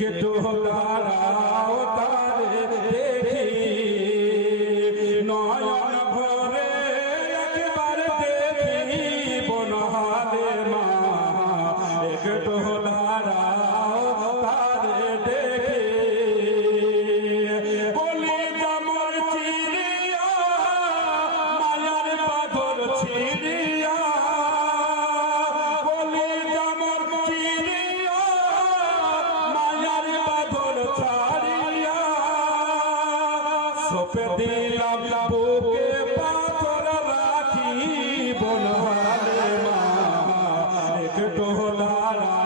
একটু দাঁড়াও তারে দেখি নয়ন ভরে একবার দেখি বনহালে মা একটু দাঁড়াও তারে দেখি বলি যেমন চিড়িয়া মায়ার পাথর ছিড়িয়া সপে দিলাম বুকে পাথর রাখি বলবালে মা একটু দাঁড়াও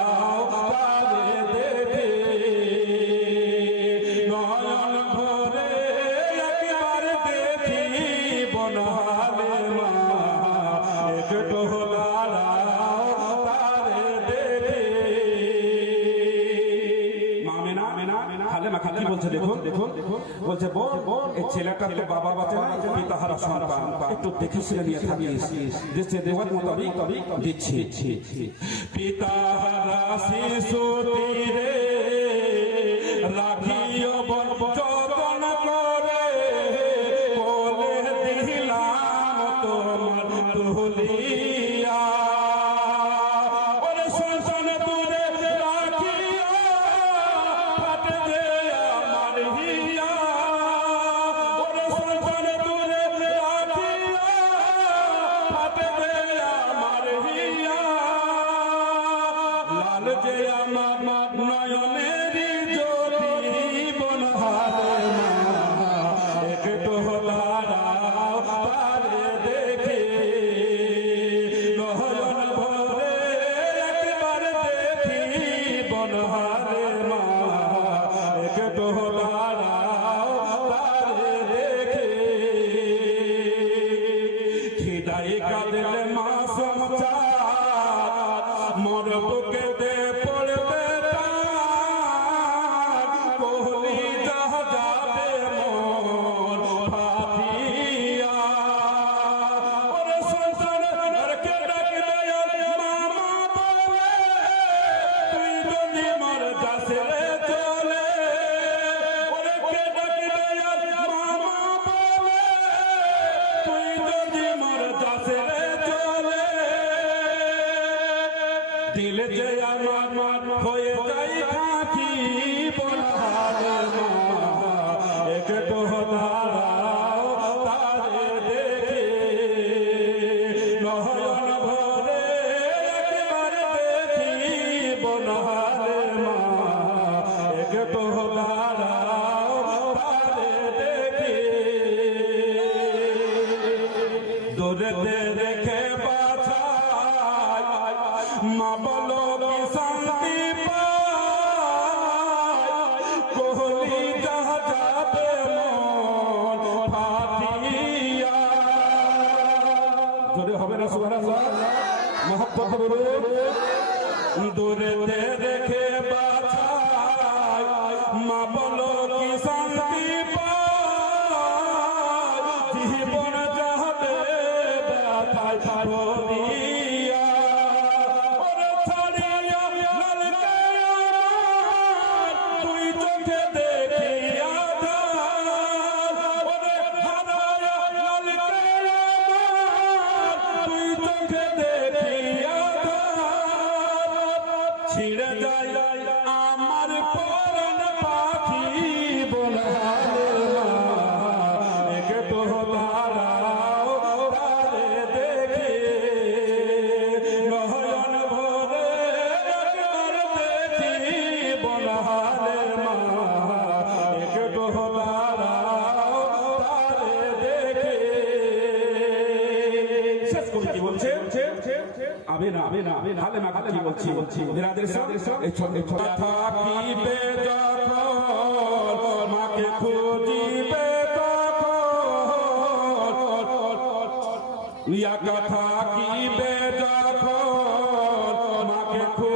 বলছে দেখুন দেখুন দেখো বলছে বোন বোন এই ছেলেটা তো বাবা বাতে পিতা হারা সন্তান? একটু দেখে শুনে নিয়ে থাকিস। দেশে দেওয়ার মোতাবিক দিচ্ছি। পিতা হারা বনহালে দিল যে আমার হয়ে যাই থাকি বলা একটু মা বলো শান্তি কোহলি যাবে মন ফাটিয়া। জোরে হবে না, সুবহানাল্লাহ। মহব্বত বলুন দূরেতে দেখে বাছাই মা বলো কি শান্তি পায়? বনহালের মা একটু হলারাও তারে দেখে। শেষ কবি কি বলছে? মাকে খুঁজিবে তখন। মাকে খুঁজিবে